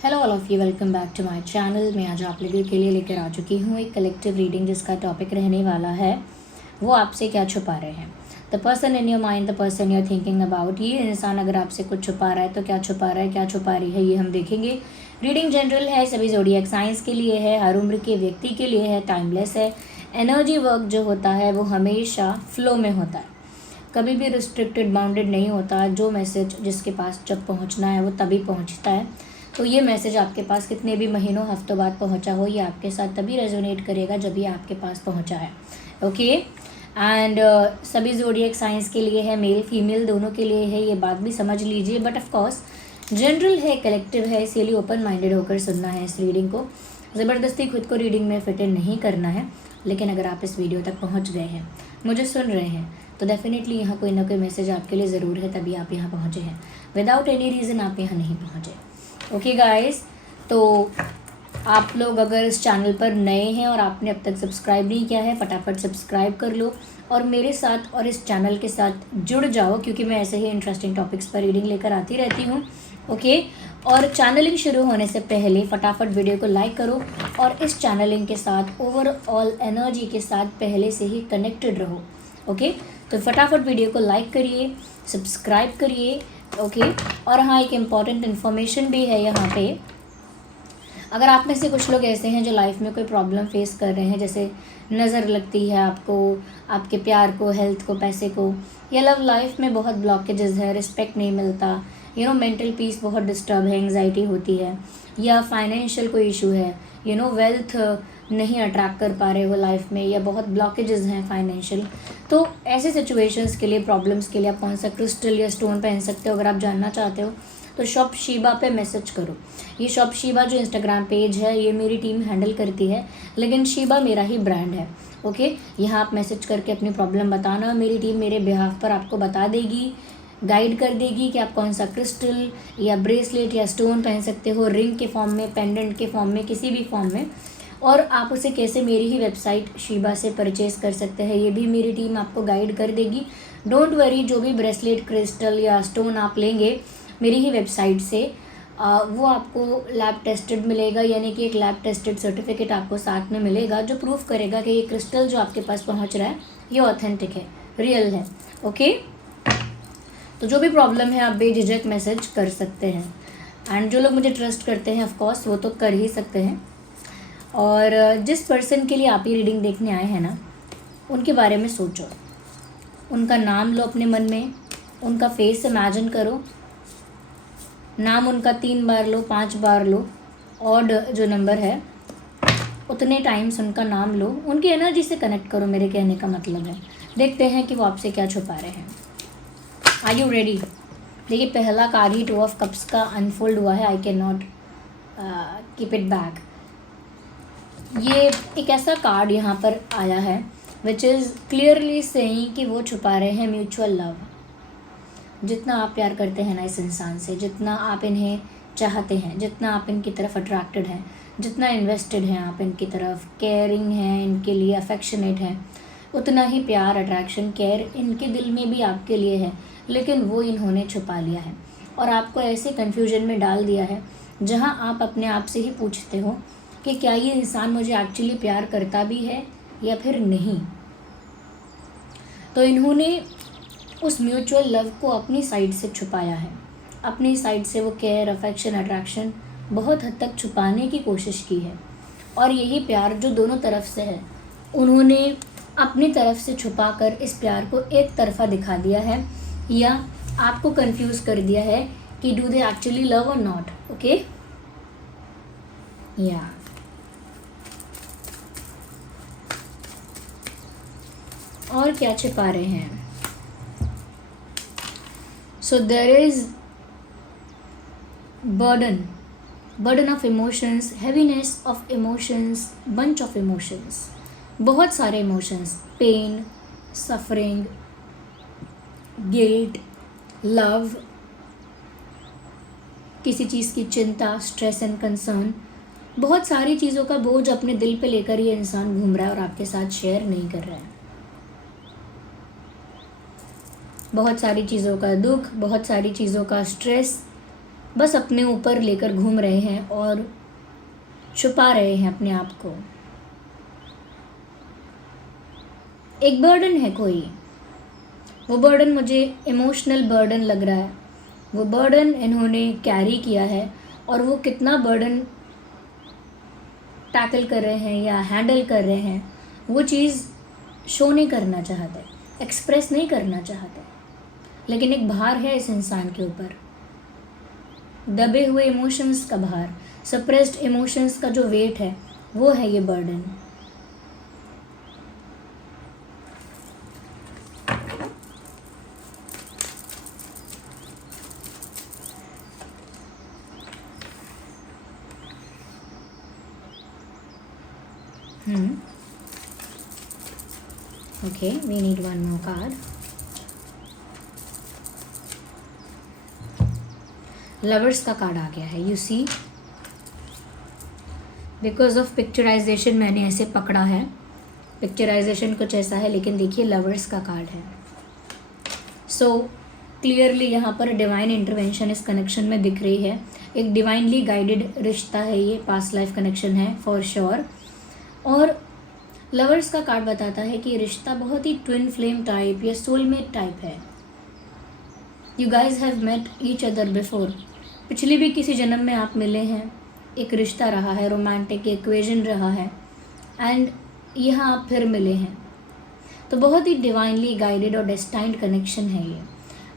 Hello all of you, welcome back to my channel. मैं आज आप लोगों के लिए लेकर आ चुकी हूँ एक कलेक्टिव रीडिंग जिसका टॉपिक रहने वाला है वो आपसे क्या छुपा रहे हैं। The person in your mind, the person you are thinking about. ये इंसान अगर आपसे कुछ छुपा रहा है तो क्या छुपा रहा है, क्या छुपा रही है, ये हम देखेंगे। रीडिंग जनरल है, सभी ज़ोडिएक साइंस के लिए है, हर उम्र के व्यक्ति के लिए है, टाइमलेस है। एनर्जी वर्क जो होता है वो हमेशा फ्लो में होता है, कभी भी रिस्ट्रिक्टेड बाउंडेड नहीं होता। जो मैसेज जिसके पास जब पहुंचना है वो तभी पहुंचता है। तो ये मैसेज आपके पास कितने भी महीनों हफ्तों बाद पहुंचा हो, ये आपके साथ तभी रेजोनेट करेगा जब ये आपके पास पहुंचा है। ओके एंड सभी ज़ोडिएक साइंस के लिए है, मेल फीमेल दोनों के लिए है, ये बात भी समझ लीजिए। बट ऑफ कोर्स जनरल है, कलेक्टिव है, इसीलिए ओपन माइंडेड होकर सुनना है इस रीडिंग को। ज़बरदस्ती खुद को रीडिंग में फिट इन नहीं करना है। लेकिन अगर आप इस वीडियो तक पहुँच गए हैं, मुझे सुन रहे हैं, तो डेफिनेटली यहाँ कोई ना कोई मैसेज आपके लिए ज़रूर है, तभी आप यहाँ पहुँचे हैं। विदाउट एनी रीज़न आप यहाँ नहीं पहुँचे। ओके गाइस, तो आप लोग अगर इस चैनल पर नए हैं और आपने अब तक सब्सक्राइब नहीं किया है, फटाफट सब्सक्राइब कर लो और मेरे साथ और इस चैनल के साथ जुड़ जाओ, क्योंकि मैं ऐसे ही इंटरेस्टिंग टॉपिक्स पर रीडिंग लेकर आती रहती हूँ। ओके, और चैनलिंग शुरू होने से पहले फटाफट वीडियो को लाइक करो और इस चैनलिंग के साथ ओवरऑल एनर्जी के साथ पहले से ही कनेक्टेड रहो। ओके, तो फटाफट वीडियो को लाइक करिए, सब्सक्राइब करिए। ओके, और हाँ, एक इम्पॉर्टेंट इन्फॉर्मेशन भी है यहाँ पे। अगर आप में से कुछ लोग ऐसे हैं जो लाइफ में कोई प्रॉब्लम फेस कर रहे हैं, जैसे नज़र लगती है आपको, आपके प्यार को, हेल्थ को, पैसे को, या लव लाइफ में बहुत ब्लॉकेजेस है, रिस्पेक्ट नहीं मिलता, मेंटल पीस बहुत डिस्टर्ब है, एंग्जाइटी होती है, या फाइनेंशियल कोई इशू है, वेल्थ नहीं अट्रैक्ट कर पा रहे हो लाइफ में, या बहुत ब्लॉकेजेस हैं फाइनेंशियल, तो ऐसे सिचुएशंस के लिए, प्रॉब्लम्स के लिए आप कौन सा क्रिस्टल या स्टोन पहन सकते हो, अगर आप जानना चाहते हो तो शॉप शीबा पे मैसेज करो। ये शॉप शीबा जो इंस्टाग्राम पेज है, ये मेरी टीम हैंडल करती है, लेकिन शीबा मेरा ही ब्रांड है। ओके, यहाँ आप मैसेज करके अपनी प्रॉब्लम बताना, मेरी टीम मेरे बिहाफ पर आपको बता देगी, गाइड कर देगी कि आप कौन सा क्रिस्टल या ब्रेसलेट या स्टोन पहन सकते हो, रिंग के फॉर्म में, पेंडेंट के फॉर्म में, किसी भी फॉर्म में, और आप उसे कैसे मेरी ही वेबसाइट शीबा से परचेज कर सकते हैं, ये भी मेरी टीम आपको गाइड कर देगी। डोंट वरी, जो भी ब्रेसलेट, क्रिस्टल या स्टोन आप लेंगे मेरी ही वेबसाइट से, वो आपको लैब टेस्टेड मिलेगा, यानी कि एक लैब टेस्टेड सर्टिफिकेट आपको साथ में मिलेगा जो प्रूफ करेगा कि ये क्रिस्टल जो आपके पास पहुंच रहा है ये ऑथेंटिक है, रियल है। ओके, तो जो भी प्रॉब्लम है आप बेझिझक मैसेज कर सकते हैं। एंड जो लोग मुझे ट्रस्ट करते हैं, ऑफ कोर्स वो तो कर ही सकते हैं। और जिस पर्सन के लिए आप ये रीडिंग देखने आए हैं ना, उनके बारे में सोचो, उनका नाम लो अपने मन में, उनका फेस इमेजिन करो, नाम उनका 3 बार लो, 5 बार लो, ऑड जो नंबर है उतने टाइम्स उनका नाम लो, उनकी एनर्जी से कनेक्ट करो, मेरे कहने का मतलब है। देखते हैं कि वो आपसे क्या छुपा रहे हैं। Are you ready? देखिए, पहला कार्ड ही 2 ऑफ कप्स का अनफोल्ड हुआ है। I can not keep it back. ये एक ऐसा कार्ड यहाँ पर आया है विच इज़ क्लियरली सेइंग कि वो छुपा रहे हैं म्यूचुअल लव। जितना आप प्यार करते हैं ना इस इंसान से, जितना आप इन्हें चाहते हैं, जितना आप इनकी तरफ अट्रैक्टेड हैं, जितना इन्वेस्टेड हैं आप इनकी तरफ, केयरिंग हैं इनके लिए, अफेक्शनेट हैं, उतना ही प्यार, अट्रैक्शन, केयर इनके दिल में भी आपके लिए है, लेकिन वो इन्होंने छुपा लिया है और आपको ऐसे कन्फ्यूजन में डाल दिया है जहाँ आप अपने आप से ही पूछते हो कि क्या ये इंसान मुझे एक्चुअली प्यार करता भी है या फिर नहीं। तो इन्होंने उस म्यूचुअल लव को अपनी साइड से छुपाया है, अपनी साइड से वो केयर, अफेक्शन, अट्रैक्शन बहुत हद तक छुपाने की कोशिश की है। और यही प्यार जो दोनों तरफ से है, उन्होंने अपनी तरफ से छुपाकर इस प्यार को एक तरफा दिखा दिया है, या आपको कंफ्यूज कर दिया है कि डू दे एक्चुअली लव और नॉट। ओके, या और क्या छिपा रहे हैं? So there is burden of emotions, heaviness of emotions, bunch of emotions, बहुत सारे emotions, pain, suffering, guilt, love, किसी चीज़ की चिंता, stress and concern, बहुत सारी चीज़ों का बोझ अपने दिल पे लेकर ये इंसान घूम रहा है और आपके साथ शेयर नहीं कर रहा है। बहुत सारी चीज़ों का दुख, बहुत सारी चीज़ों का स्ट्रेस, बस अपने ऊपर लेकर घूम रहे हैं और छुपा रहे हैं अपने आप को। एक बर्डन है कोई, वो बर्डन मुझे इमोशनल बर्डन लग रहा है, वो बर्डन इन्होंने कैरी किया है और वो कितना बर्डन टैकल कर रहे हैं या हैंडल कर रहे हैं वो चीज़ शो नहीं करना चाहते, एक्सप्रेस नहीं करना चाहते, लेकिन एक भार है इस इंसान के ऊपर, दबे हुए इमोशंस का भार, सप्रेस्ड इमोशंस का जो वेट है वो है ये burden. Okay, we need one more card. Lovers का कार्ड आ गया है। You see, because of picturisation मैंने ऐसे पकड़ा है, पिक्चराइजेशन कुछ ऐसा है, लेकिन देखिए लवर्स का कार्ड है। सो क्लियरली यहाँ पर डिवाइन इंटरवेंशन इस कनेक्शन में दिख रही है। एक डिवाइनली गाइडेड रिश्ता है ये, पास्ट लाइफ कनेक्शन है फॉर श्योर। और लवर्स का कार्ड बताता है कि रिश्ता बहुत ही ट्विन फ्लेम टाइप या सोलमेट टाइप है। You guys have met each other before, पिछले भी किसी जन्म में आप मिले हैं, एक रिश्ता रहा है, रोमांटिक इक्वेशन रहा है, एंड यहाँ आप फिर मिले हैं। तो बहुत ही डिवाइनली गाइडेड और डेस्टाइन्ड कनेक्शन है ये।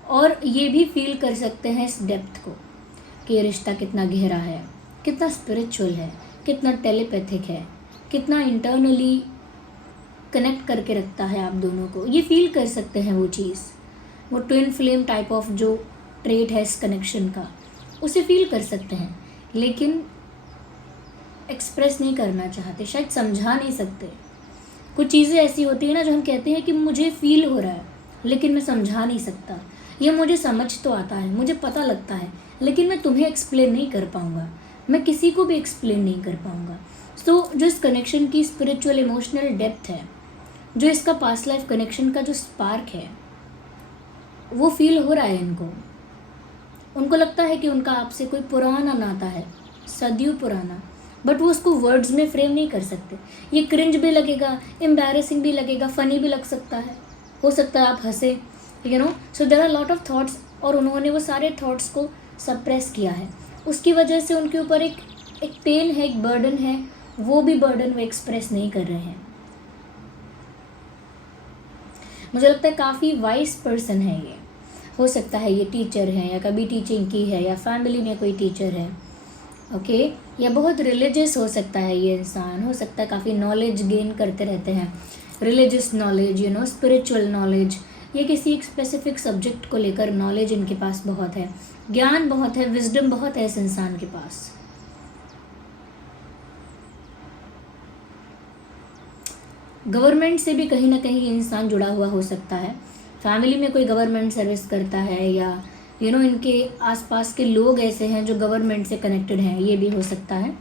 और ये भी फील कर सकते हैं इस डेप्थ को कि ये रिश्ता कितना गहरा है, कितना स्पिरिचुअल है, कितना टेलीपैथिक है, कितना इंटरनली कनेक्ट करके रखता है आप दोनों को। ये फील कर सकते हैं वो चीज़, वो ट्विन फ्लेम टाइप ऑफ जो ट्रेट है इस कनेक्शन का, उसे फील कर सकते हैं, लेकिन एक्सप्रेस नहीं करना चाहते, शायद समझा नहीं सकते। कुछ चीज़ें ऐसी होती है ना जो हम कहते हैं कि मुझे फील हो रहा है लेकिन मैं समझा नहीं सकता, ये मुझे समझ तो आता है, मुझे पता लगता है, लेकिन मैं तुम्हें एक्सप्लेन नहीं कर पाऊँगा, मैं किसी को भी एक्सप्लेन नहीं कर पाऊँगा। तो जो इस कनेक्शन की स्पिरिचुअल इमोशनल डेप्थ है, जो इसका पास्ट लाइफ कनेक्शन का जो स्पार्क है, वो फील हो रहा है इनको। उनको लगता है कि उनका आपसे कोई पुराना नाता है, सदियों पुराना, बट वो उसको वर्ड्स में फ्रेम नहीं कर सकते। ये क्रिंज भी लगेगा, एम्बैरेसिंग भी लगेगा, फ़नी भी लग सकता है, हो सकता है आप हंसे, you know. So there are lot of thoughts, और उन्होंने वो सारे थॉट्स को सप्रेस किया है। उसकी वजह से उनके ऊपर एक पेन है, एक बर्डन है, वो भी बर्डन वो एक्सप्रेस नहीं कर रहे हैं। मुझे लगता है काफ़ी वाइज पर्सन है ये। हो सकता है ये टीचर है या कभी टीचिंग की है या फैमिली में कोई टीचर है, ओके, या बहुत रिलीजियस हो सकता है ये इंसान। हो सकता है काफ़ी नॉलेज गेन करते रहते हैं, religious knowledge, you know, spiritual knowledge, ये किसी एक स्पेसिफिक सब्जेक्ट को लेकर नॉलेज इनके पास बहुत है, ज्ञान बहुत है, विजडम बहुत है इस इंसान के पास। गवर्नमेंट से भी कहीं ना कहीं इंसान जुड़ा हुआ हो सकता है, फैमिली में कोई गवर्नमेंट सर्विस करता है, या यू नो इनके आसपास के लोग ऐसे हैं जो गवर्नमेंट से कनेक्टेड हैं, ये भी हो सकता है।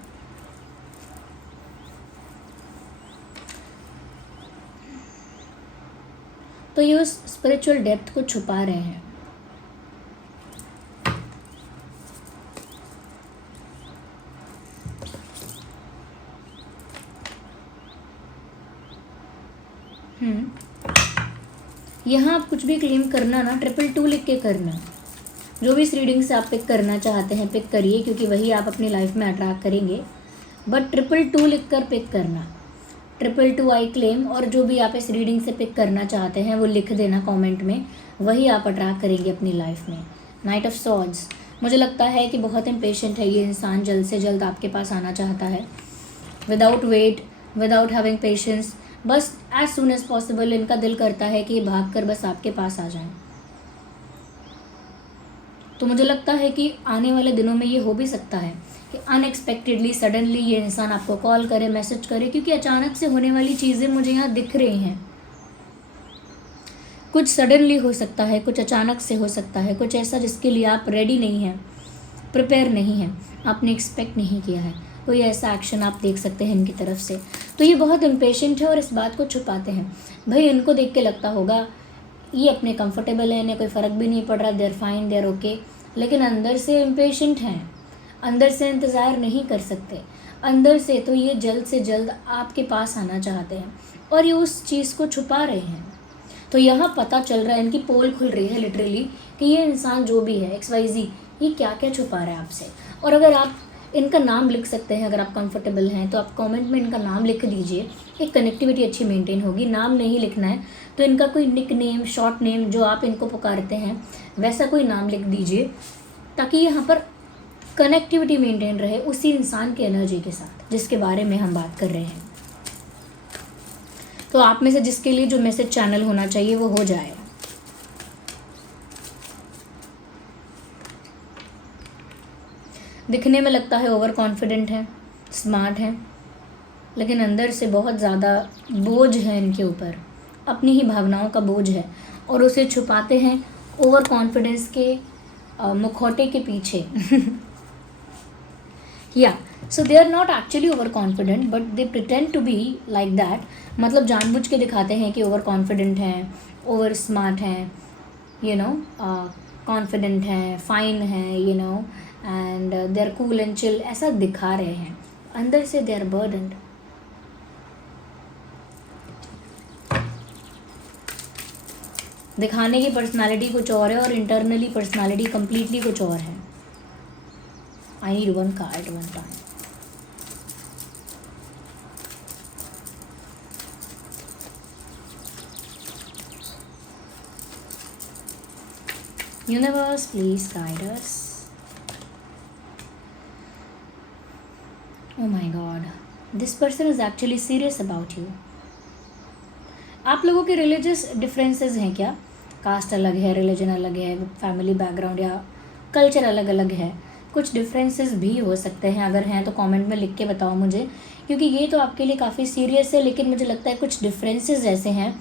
तो ये उस स्पिरिचुअल डेप्थ को छुपा रहे हैं। यहाँ आप कुछ भी क्लेम करना ना, 222 लिख के करना। जो भी इस रीडिंग से आप पिक करना चाहते हैं पिक करिए, क्योंकि वही आप अपनी लाइफ में अट्रैक्ट करेंगे, बट 222 लिख कर पिक करना, 222 आई क्लेम। और जो भी आप इस रीडिंग से पिक करना चाहते हैं वो लिख देना कमेंट में, वही आप अट्रैक्ट करेंगे अपनी लाइफ में। नाइट ऑफ सॉर्ड्स, मुझे लगता है कि बहुत इम्पेशेंट है ये इंसान, जल्द से जल्द आपके पास आना चाहता है, without wait, without having patience, बस एज सून एज पॉसिबल इनका दिल करता है कि ये भाग कर बस आपके पास आ जाएं। तो मुझे लगता है कि आने वाले दिनों में ये हो भी सकता है कि अनएक्सपेक्टेडली सडनली ये इंसान आपको कॉल करे, मैसेज करे, क्योंकि अचानक से होने वाली चीज़ें मुझे यहाँ दिख रही हैं। कुछ सडनली हो सकता है, कुछ अचानक से हो सकता है, कुछ ऐसा जिसके लिए आप रेडी नहीं हैं, प्रिपेयर नहीं हैं, आपने एक्सपेक्ट नहीं किया है, कोई ऐसा एक्शन आप देख सकते हैं इनकी तरफ से। तो ये बहुत इम्पेशेंट है और इस बात को छुपाते हैं। भाई इनको देख के लगता होगा ये अपने कंफर्टेबल है, इन्हें कोई फ़र्क भी नहीं पड़ रहा, देयर फाइन, देयर ओके, लेकिन अंदर से इम्पेशेंट हैं, अंदर से इंतज़ार नहीं कर सकते, अंदर से तो ये जल्द से जल्द आपके पास आना चाहते हैं और ये उस चीज़ को छुपा रहे हैं। तो यहाँ पता चल रहा है, इनकी पोल खुल रही है लिटरली कि ये इंसान जो भी है XYZ, ये क्या क्या छुपा रहा है आपसे। और अगर आप इनका नाम लिख सकते हैं, अगर आप कंफर्टेबल हैं तो आप कमेंट में इनका नाम लिख दीजिए, एक कनेक्टिविटी अच्छी मेंटेन होगी। नाम नहीं लिखना है तो इनका कोई निक नेम, शॉर्ट नेम जो आप इनको पुकारते हैं वैसा कोई नाम लिख दीजिए, ताकि यहाँ पर कनेक्टिविटी मेंटेन रहे उसी इंसान की एनर्जी के साथ जिसके बारे में हम बात कर रहे हैं। तो आप में से जिसके लिए जो मैसेज चैनल होना चाहिए वो हो जाए। दिखने में लगता है ओवर कॉन्फिडेंट है, स्मार्ट है, लेकिन अंदर से बहुत ज़्यादा बोझ है इनके ऊपर, अपनी ही भावनाओं का बोझ है और उसे छुपाते हैं ओवर कॉन्फिडेंस के मुखौटे के पीछे। या so they are not actually over confident but they pretend to be like that. मतलब जानबूझ के दिखाते हैं कि ओवर कॉन्फिडेंट हैं, ओवर स्मार्ट हैं, कॉन्फिडेंट हैं, फाइन हैं, and they are cool and chill, ऐसा दिखा रहे हैं। अंदर से दे आर बर्डन्ड। दिखाने की पर्सनालिटी कुछ और है और इंटरनली पर्सनालिटी कंप्लीटली कुछ और है। I need one card one time. Universe, please guide us. Oh my God, this person is actually serious about you. आप लोगों के रिलीजियस डिफरेंसेस हैं क्या? कास्ट अलग है, रिलीजन अलग है, फैमिली बैकग्राउंड या कल्चर अलग अलग है, कुछ डिफरेंसेस भी हो सकते हैं। अगर हैं तो कमेंट में लिख के बताओ मुझे, क्योंकि ये तो आपके लिए काफ़ी सीरियस है, लेकिन मुझे लगता है कुछ डिफरेंसेस ऐसे हैं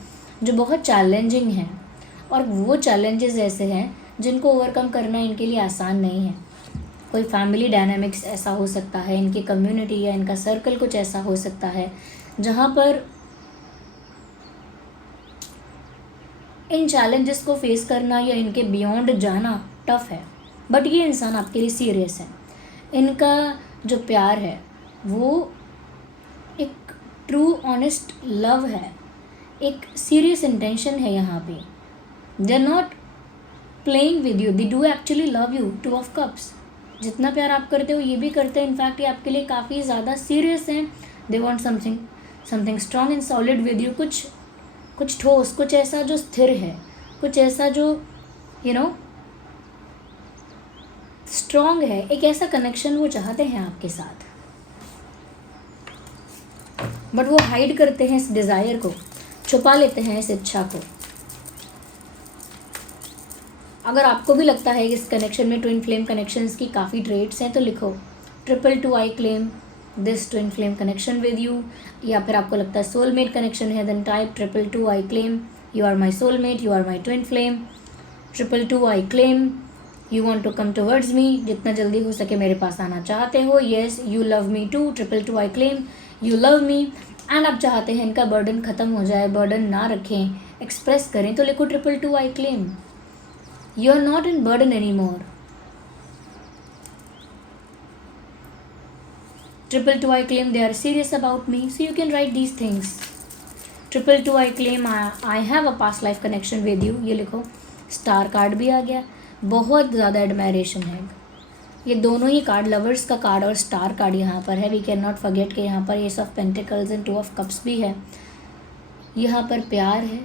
जो बहुत चैलेंजिंग हैं, और वो चैलेंजेस ऐसे हैं जिनको ओवरकम करना इनके लिए आसान नहीं है। कोई फैमिली डायनामिक्स ऐसा हो सकता है, इनकी कम्युनिटी या इनका सर्कल कुछ ऐसा हो सकता है जहाँ पर इन चैलेंजेस को फेस करना या इनके बियॉन्ड जाना टफ है। बट ये इंसान आपके लिए सीरियस है। इनका जो प्यार है वो एक ट्रू ऑनेस्ट लव है, एक सीरियस इंटेंशन है यहाँ पे। They are not playing with you, they do actually love you. 2 of cups, जितना प्यार आप करते हो ये भी करते हैं। इनफैक्ट ये आपके लिए काफ़ी ज़्यादा सीरियस हैं। They want something strong and solid with you, कुछ ठोस, कुछ ऐसा जो स्थिर है, कुछ ऐसा जो स्ट्रॉन्ग है। एक ऐसा कनेक्शन वो चाहते हैं आपके साथ, बट वो हाइड करते हैं इस डिज़ायर को, छुपा लेते हैं इस इच्छा को। अगर आपको भी लगता है कि इस कनेक्शन में ट्विन फ्लेम कनेक्शंस की काफ़ी ट्रेट्स हैं तो लिखो 222 I claim this twin flame connection with you. या फिर आपको लगता है सोलमेट कनेक्शन है, then type 222 I claim you are my soulmate, you are my twin flame. 222 I claim you want to come towards me, जितना जल्दी हो सके मेरे पास आना चाहते हो। Yes you love me too, 222 I claim you love me. And आप चाहते हैं इनका बर्डन ख़त्म हो जाए, बर्डन ना रखें, एक्सप्रेस करें, तो लिखो 222 I claim you are not in burden any more. 222 I claim they are serious about me, so you can write these things. 222 I claim I have a past life connection with you, ये लिखो। Star card भी आ गया, बहुत ज़्यादा admiration है। ये दोनों ही card, lovers का कार्ड और स्टार कार्ड यहाँ पर है। वी कैन नॉट फॉरगेट कि यहाँ पर S of pentacles and 2 of cups भी है। यहाँ पर प्यार है,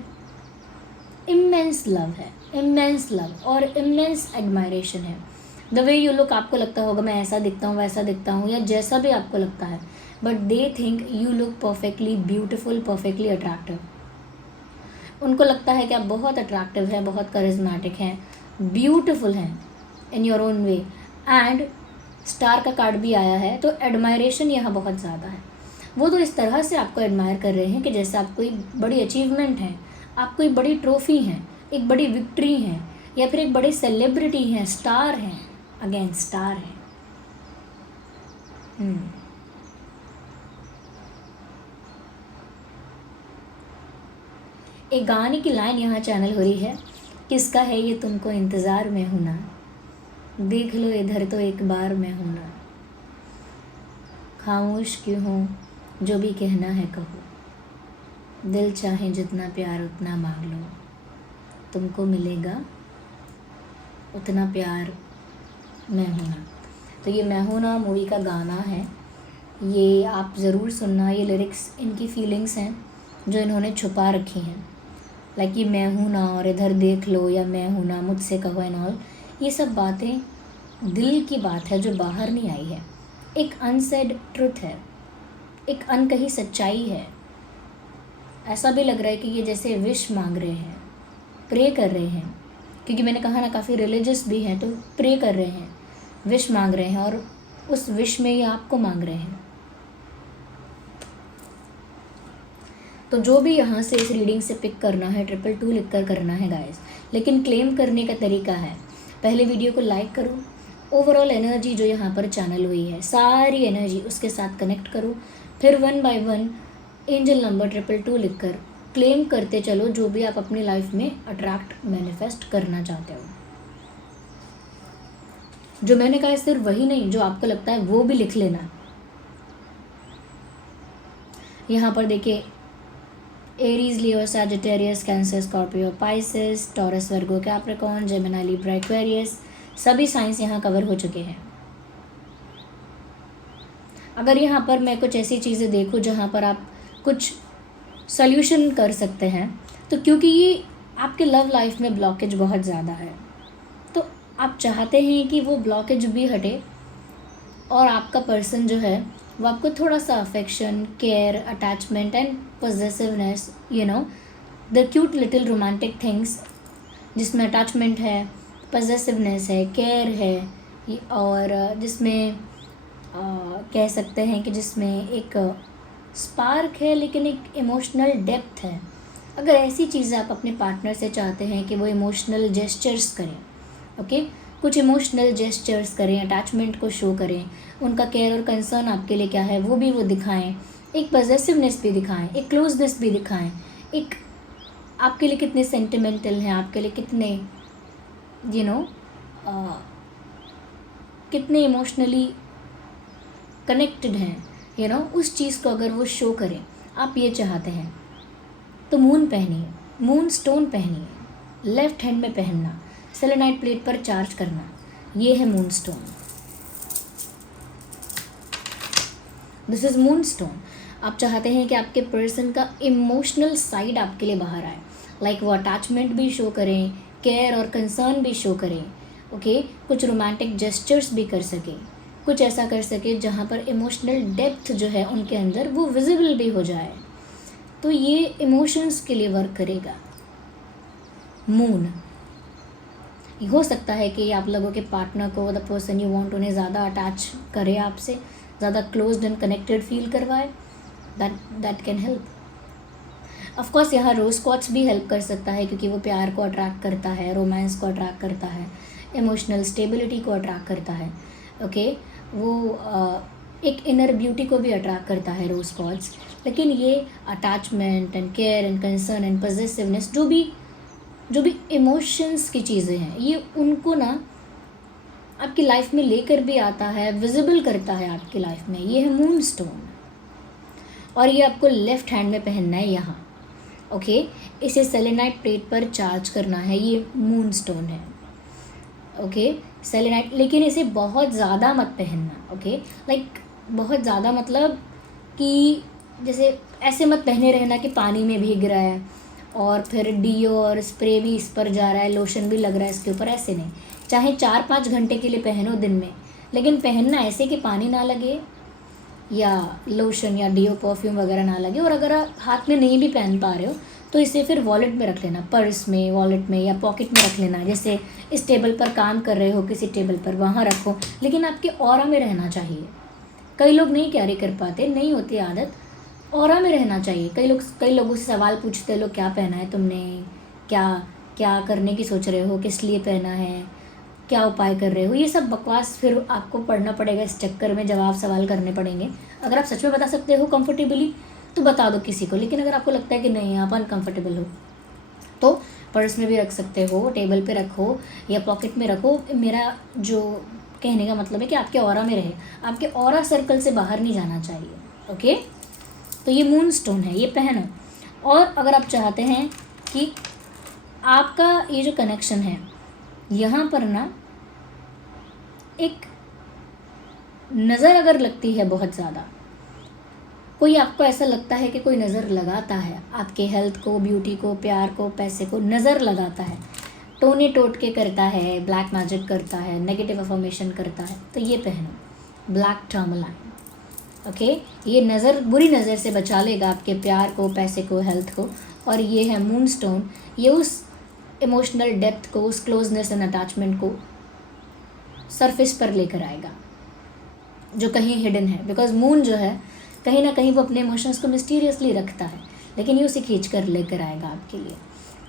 इमेंस लव है, इमेंस लव और इमेंस एडमायरेशन है। द वे यू लुक, आपको लगता होगा मैं ऐसा दिखता हूँ, वैसा दिखता हूँ, या जैसा भी आपको लगता है, but they think you look perfectly beautiful, perfectly attractive. उनको लगता है कि आप बहुत अट्रैक्टिव हैं, बहुत करिज्मेटिक हैं, ब्यूटिफुल हैं in your own way. And star का कार्ड भी आया है, तो एडमायरेशन यहाँ बहुत ज़्यादा है। वो तो इस तरह से आपको एडमायर कर रहे हैं कि जैसे आप कोई बड़ी अचीवमेंट हैं, आप कोई बड़ी ट्रॉफी हैं, एक बड़ी विक्ट्री हैं, या फिर एक बड़े सेलिब्रिटी हैं, स्टार हैं। अगेन स्टार है। एक गाने की लाइन यहाँ चैनल हो रही है, किसका है ये तुमको इंतज़ार में होना, देख लो इधर तो एक बार मैं हूं ना, खामोश क्यों हूँ, जो भी कहना है कहो, दिल चाहे जितना प्यार उतना मांग लो, तुमको मिलेगा उतना प्यार मैं हूं ना। तो ये मैं हूं ना मूवी का गाना है, ये आप ज़रूर सुनना। ये लिरिक्स इनकी फीलिंग्स हैं जो इन्होंने छुपा रखी हैं, लाइक ये मैं हूं ना और इधर देख लो, या मैं हूं ना मुझसे कहो एंड ऑल। ये सब बातें दिल की बात है जो बाहर नहीं आई है, एक अनसेड ट्रुथ है, एक अनकही सच्चाई है। ऐसा भी लग रहा है कि ये जैसे विश मांग रहे हैं, प्रे कर रहे हैं, क्योंकि मैंने कहा ना काफ़ी रिलीजियस भी हैं, तो प्रे कर रहे हैं, विश मांग रहे हैं, और उस विश में ये आपको मांग रहे हैं। तो जो भी यहाँ से इस रीडिंग से पिक करना है 222 लिख कर करना है गाइस, लेकिन क्लेम करने का तरीका है, पहले वीडियो को लाइक करो, ओवरऑल एनर्जी जो यहाँ पर चैनल हुई है सारी एनर्जी उसके साथ कनेक्ट करो, फिर 1 बाय 1 एंजल नंबर 222 लिख कर क्लेम करते चलो जो भी आप अपनी लाइफ में अट्रैक्ट मैनिफेस्ट करना चाहते हो। जो मैंने कहा सिर्फ वही नहीं, जो आपको लगता है वो भी लिख लेना। यहाँ पर देखिए Aries, Leo, Sagittarius, Cancer, Scorpio, Pisces, Taurus, Virgo, Capricorn, Gemini, Libra, Aquarius, सभी साइंस यहाँ कवर हो चुके हैं। अगर यहाँ पर मैं कुछ ऐसी चीज़ें देखूँ जहाँ पर आप कुछ सॉल्यूशन कर सकते हैं, तो क्योंकि ये आपके लव लाइफ में ब्लॉकेज बहुत ज़्यादा है, तो आप चाहते हैं कि वो ब्लॉकेज भी हटे और आपका पर्सन जो है वो आपको थोड़ा सा affection, care, attachment and possessiveness, the cute little romantic things जिसमें अटैचमेंट है, पोजेसिवनेस है, केयर है, और जिसमें कह सकते हैं कि जिसमें एक स्पार्क है लेकिन एक इमोशनल डेप्थ है। अगर ऐसी चीज़ें आप अपने पार्टनर से चाहते हैं कि वो इमोशनल जेस्चर्स करें, ओके, कुछ इमोशनल जेस्चर्स करें, अटैचमेंट को शो करें, उनका केयर और कंसर्न आपके लिए क्या है वो भी वो दिखाएं, एक पॉजेसिवनेस भी दिखाएं, एक क्लोजनेस भी दिखाएं, एक आपके लिए कितने सेंटिमेंटल हैं, आपके लिए कितने कितने इमोशनली कनेक्टेड हैं, उस चीज़ को अगर वो शो करें, आप ये चाहते हैं तो मून पहनिए, मून स्टोन पहनिए, लेफ्ट हैंड में पहनना, सेलेनाइट प्लेट पर चार्ज करना, ये है moon stone. This is moon stone. आप चाहते हैं कि आपके पर्सन का इमोशनल साइड आपके लिए बाहर आए, लाइक वो अटैचमेंट भी शो करें, केयर और कंसर्न भी शो करें, ओके, कुछ रोमांटिक जेस्चर्स भी कर सके, कुछ ऐसा कर सके जहाँ पर इमोशनल डेप्थ जो है उनके अंदर वो विजिबल भी हो जाए, तो ये इमोशंस के लिए वर्क करेगा मून। हो सकता है कि आप लोगों के पार्टनर को, द पर्सन यू वांट, उन्हें ज़्यादा अटैच करे आपसे, ज़्यादा क्लोज्ड एंड कनेक्टेड फील करवाए, that can help. Of course यहाँ रोज क्वार्ट्ज भी हेल्प कर सकता है, क्योंकि वो प्यार को अट्रैक्ट करता है, रोमांस को अट्रैक्ट करता है, इमोशनल स्टेबिलिटी को अट्रैक्ट करता है, ओके, वो एक इनर ब्यूटी को भी अट्रैक्ट करता है रोज क्वार्ट्ज। लेकिन ये attachment and care and concern and possessiveness, जो भी इमोशंस की चीज़ें हैं, ये उनको ना आपकी लाइफ में लेकर भी आता है, विजिबल करता है आपकी लाइफ में। ये है मून स्टोन, और ये आपको लेफ्ट हैंड में पहनना है यहाँ, ओके। इसे सेलेनाइट प्लेट पर चार्ज करना है, ये मून स्टोन है, ओके, सेलेनाइट। लेकिन इसे बहुत ज़्यादा मत पहनना, ओके, लाइक बहुत ज़्यादा मतलब कि जैसे ऐसे मत पहने रहना कि पानी में भीग रहा है और फिर डीओ और स्प्रे भी इस पर जा रहा है, लोशन भी लग रहा है इसके ऊपर, ऐसे नहीं। चाहे 4-5 घंटे के लिए पहनो दिन में, लेकिन पहनना ऐसे कि पानी ना लगे या लोशन या डीओ परफ्यूम वगैरह ना लगे। और अगर आप हाथ में नहीं भी पहन पा रहे हो तो इसे फिर वॉलेट में रख लेना, पर्स में, वॉलेट में या पॉकेट में रख लेना। जैसे इस टेबल पर काम कर रहे हो किसी टेबल पर, वहाँ रखो, लेकिन आपके ऑरा में रहना चाहिए। कई लोग नहीं कैरी कर पाते, नहीं होती आदत, ऑरा में रहना चाहिए। कई लोगों से सवाल पूछते हैं, लोग क्या पहना है तुमने, क्या करने की सोच रहे हो, किस लिए पहना है, क्या उपाय कर रहे हो, ये सब बकवास फिर आपको पढ़ना पड़ेगा, इस चक्कर में जवाब सवाल करने पड़ेंगे। अगर आप सच में बता सकते हो कंफर्टेबली तो बता दो किसी को, लेकिन अगर आपको लगता है कि नहीं आप अनकम्फर्टेबल हो तो पर्स में भी रख सकते हो, टेबल पे रखो या पॉकेट में रखो। मेरा जो कहने का मतलब है कि आपके ऑरा में रहे, आपके ऑरा सर्कल से बाहर नहीं जाना चाहिए। ओके, तो ये मून स्टोन है, ये पहनो। और अगर आप चाहते हैं कि आपका ये जो कनेक्शन है यहाँ पर ना एक नज़र अगर लगती है बहुत ज़्यादा, कोई आपको ऐसा लगता है कि कोई नज़र लगाता है आपके हेल्थ को, ब्यूटी को, प्यार को, पैसे को नज़र लगाता है, टोने टोटके करता है, ब्लैक मैजिक करता है, नेगेटिव अफर्मेशन करता है, तो ये पहनो ब्लैक टर्मलाइन। ओके, ये नज़र, बुरी नज़र से बचा लेगा आपके प्यार को, पैसे को, हेल्थ को। और ये है मून स्टोन, ये उस इमोशनल डेप्थ को, उस क्लोजनेस एंड अटैचमेंट को सरफेस पर लेकर आएगा जो कहीं हिडन है। बिकॉज मून जो है कहीं ना कहीं वो अपने इमोशंस को मिस्टीरियसली रखता है, लेकिन ये उसे खींच कर लेकर आएगा आपके लिए।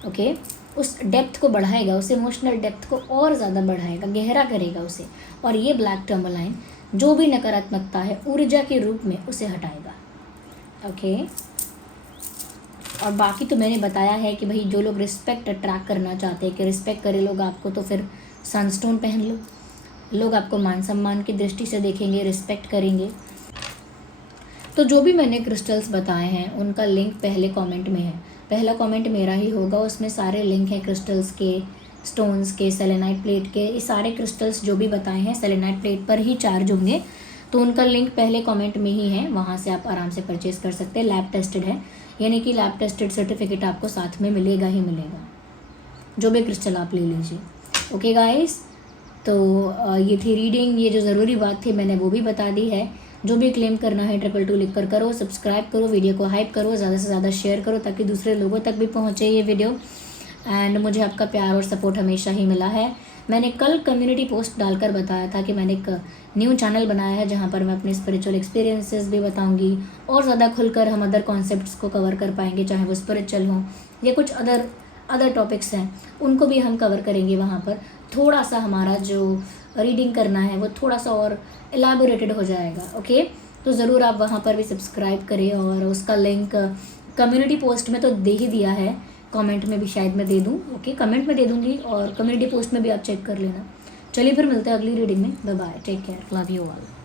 ओके, उस डेप्थ को बढ़ाएगा, उस इमोशनल डेप्थ को और ज़्यादा बढ़ाएगा, गहरा करेगा उसे। और ये ब्लैक टर्मलाइन जो भी नकारात्मकता है ऊर्जा के रूप में उसे हटाएगा। ओके, और बाकी तो मैंने बताया है कि भाई जो लोग रिस्पेक्ट अट्रैक्ट करना चाहते हैं कि रिस्पेक्ट करे लोग आपको, तो फिर सनस्टोन पहन लो। लोग आपको मान सम्मान की दृष्टि से देखेंगे, रिस्पेक्ट करेंगे। तो जो भी मैंने क्रिस्टल्स बताए हैं उनका लिंक पहले कमेंट में है, पहला कमेंट मेरा ही होगा, उसमें सारे लिंक हैं क्रिस्टल्स के, स्टोन्स के, सेलेनाइट प्लेट के। ये सारे क्रिस्टल्स जो भी बताए हैं सेलेनाइट प्लेट पर ही चार्ज होंगे, तो उनका लिंक पहले कमेंट में ही है, वहाँ से आप आराम से परचेज़ कर सकते हैं। लैब टेस्टेड है, यानी कि लैब टेस्टेड सर्टिफिकेट आपको साथ में मिलेगा ही मिलेगा, जो भी क्रिस्टल आप ले लीजिए। ओके गाइस, तो ये थी रीडिंग, ये जो ज़रूरी बात थी मैंने वो भी बता दी है। जो भी क्लेम करना है 222 लिख कर करो, सब्सक्राइब करो, वीडियो को हाइप करो, ज़्यादा से ज़्यादा शेयर करो ताकि दूसरे लोगों तक भी पहुँचे ये वीडियो। एंड मुझे आपका प्यार और सपोर्ट हमेशा ही मिला है। मैंने कल कम्युनिटी पोस्ट डालकर बताया था कि मैंने एक न्यू चैनल बनाया है जहाँ पर मैं अपने स्पिरिचुअल एक्सपीरियंसेस भी बताऊँगी, और ज़्यादा खुलकर हम अदर कॉन्सेप्ट्स को कवर कर पाएंगे, चाहे वो स्पिरिचुअल हों या कुछ अदर टॉपिक्स हैं, उनको भी हम कवर करेंगे। वहाँ पर थोड़ा सा हमारा जो रीडिंग करना है वो थोड़ा सा और एलैबोरेटेड हो जाएगा। ओके, तो ज़रूर आप वहाँ पर भी सब्सक्राइब करें, और उसका लिंक कम्युनिटी पोस्ट में तो दे ही दिया है, कमेंट में भी शायद मैं दे दूँ। ओके, कमेंट में दे दूँगी और कम्युनिटी पोस्ट में भी आप चेक कर लेना। चलिए फिर मिलते हैं अगली रीडिंग में। Bye bye, take care, love you all.